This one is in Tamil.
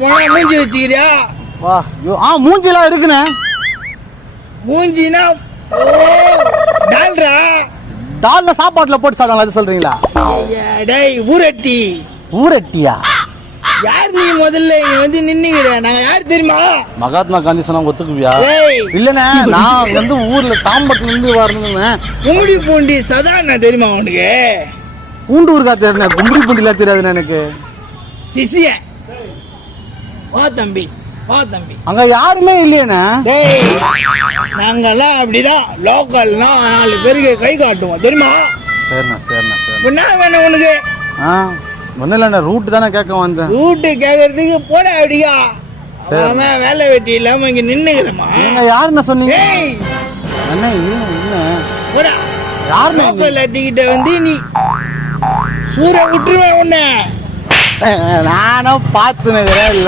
மூஞ்சி வச்சுக்கிறியா? வா மூஞ்சிலாம் இருக்குண்ணே. மூஞ்சினா டால்ரா. டால்ல சாப்பாட்டுல போட்டு சாப்பிடலாம், அது சொல்றீங்களா? டேய் ஊரட்டி. ஊரட்டியா? யார் நீ? முதல்ல இங்க வந்து நின்னுகிற. நாங்க யார் தெரியுமா? மகாத்மா காந்தி சொன்னா ஒத்துக்குவியா? ஏய் இல்லண்ணே, நான் வந்து ஊர்ல தாம்பரத்துல இருந்து வரணுங்க. கும்மிடி பூண்டி சதானா தெரியுமா உனக்கு? பூண்டு ஊருக்கா தெரியும், கும்படி பூண்டிலாம் தெரியாதுண்ணே எனக்கு. சிசிய வா தம்பி, வா தம்பி. அங்க யாருமே இல்லையண்ணே. டேய் நாங்கெல்லாம் அப்படிதான், லோக்கல்னா 4 பேருக்கு கை காட்டுவோம் தெரியுமா? சரிண்ணா சரிண்ணா சரி. என்ன வேணும் உனக்கு? ஒன்னும் இல்லண்ணே, ரூட்டு தானே கேட்க வந்தேன். ரூட்டு கேட்கறதுக்கு போட அப்படியா? அவன் வேலை வெட்டி இல்லாம இங்க நின்னுக்கிறமா? நீங்க யாருன்னு சொன்னீங்க? ஏய் அண்ணே இல்ல போடா. யாரு லோக்கல் அட்டிக்கிட்ட வந்து நீ சூற விட்டுருவேன் உன்னை. நானும் பார்த்துனுக்கிறேன்.